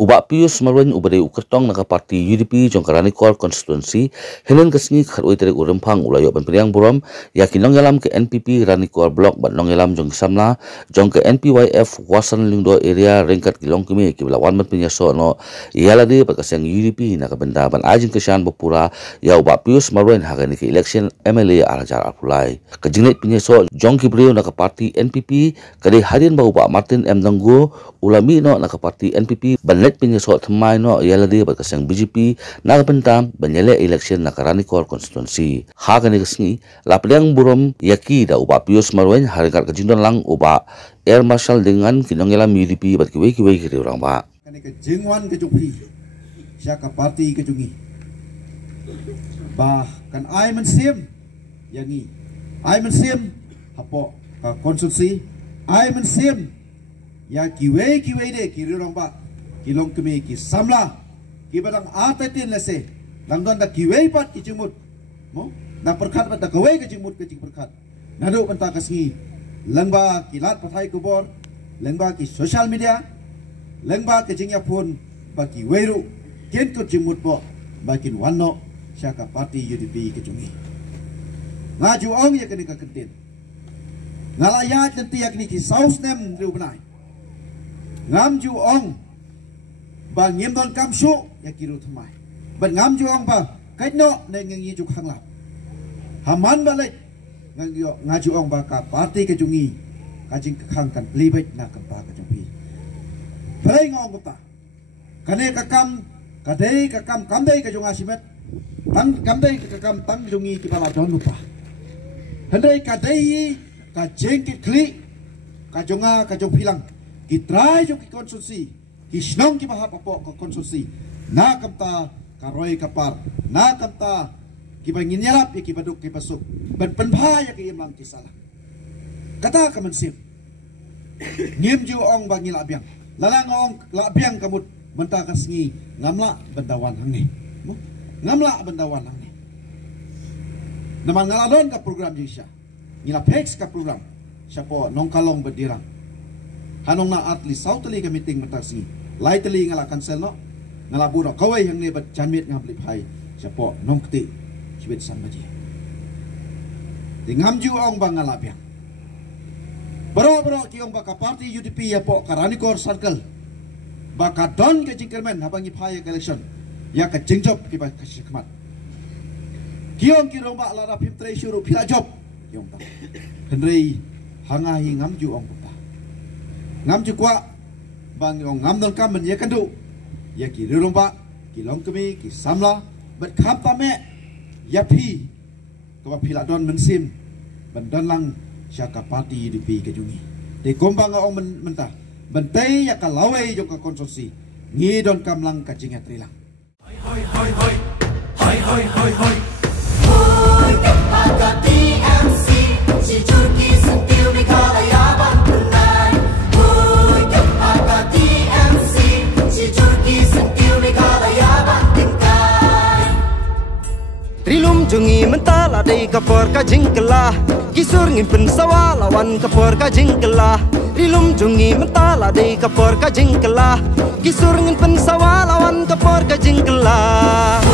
Ubak Pius Marwen ubade ukertong naka parti UDP jong karani kor constituency helen kesni kharoi tere urempang ulayo ban priang buram yakin nong yalam ke NPP rani kor blok ban nong yalam jong samla jong ke NPYF wasan lingdo area rengkat kilong kemi ke lawan mat pinya so no yala de pakaseng UDP naka benda ban ajin kesan bopura ya Ubak Pius Marwen hagani ke election MLA arajar apulai kejinglet pinya so jong kibreo naka parti NPP kade hadian ba Ubak Martin M Danggo ulami no naka parti NPP ban pinya so thamai no yala de bakasang BJP naga pentam banyele election nakarani kor constituency hagani kesni lapdang burom yaki da Ubak Pius Marwen harikat kejindon lang Ubak Air Marshal dengan kinongelam UDP bat kiwe kiri orang ba kani ke jingwan ke jupi syaka parti ke jungi bah kan ai mensim yani ai mensim hapo ka konstitusi ai mensim ya kiwe de kiri orang ba kilong kemi ki samla ki badang atatin lese langdon da kiwe pat ki jimut mo na perkhat bat da kiwe ke jimut ke jing perkhat nadu penta kasngi lengba kilat pathai kubor lengba ki social media lengba ke jingya phone ba ki weru ken ko jimut bo bakin wanno syaka parti UDP ke jungi ngaju ong ya kene ka kentin ngalaya tenti yakni ki saus nem ru benai ngam ju ong ba nghiêm don cam su ya kiru thamai ban ngam ju ong ba cách no ne ngi ju khang la haman ba le ngaju ong ba ka parti ke jungi ka jing khang kan plibet na kan pa ka jumpi play ngong ta kane ka kam dei ka junga simet tang kam dei ka kam tang jungi ki bala don lupa handai ka dei ka jeng ki kli ka junga ka jung pilang ki try ju ki konstitusi Kisnong ki mahap apo ko konstitusi na kamta karoy kapar na kamta ki bangin yarap ki baduk ki pasuk ban panbhaya ki imang ki sala kata ka mansip ngim ju ong bangil abyang lalang ong labyang kamut menta kasngi ngamla bendawan hangni ngamla bendawan hangni naman ngaladon ka program jisya ngila pex ka program siapo nong kalong berdirang hanong na atli sautali ka meeting matasi lai tali ngala cancel no ngala bu no kawai yang ne bat janmit ngam lip hai siapo nong kti sibet san baji dingam ju ong bang ngala piang bro ki ong baka party UDP ya po karani kor circle baka don ke jingkermen habang iphai election ya ka jingjop ki ba kasikmat kiong ki romba lara phim tre shuru phila job yong ta henrei hangai ngam ju ong pa ngam ju kwa bang yong ngam don kam ya kandu ya ki riromba ki long kemi ki samla bet khap ta me ya phi ko phila don mensim ban don lang syaka parti UDP ke jungi de gombang ong menta bentai ya ka lawe jo ka konsorsi ngi don kam lang ka jinga trilang hoi hoi kepada TMC si Turki sentil di kalayaban tunai hoi kepada TMC si Turki sentil di kalayaban tingkai Rilum jungi mentala dei kapor ka jingkelah kisur ngimpen sawa lawan kapor ka jingkelah Rilum jungi mentala dei kapor ka jingkelah kisur ngimpen sawa lawan kapor ka jingkelah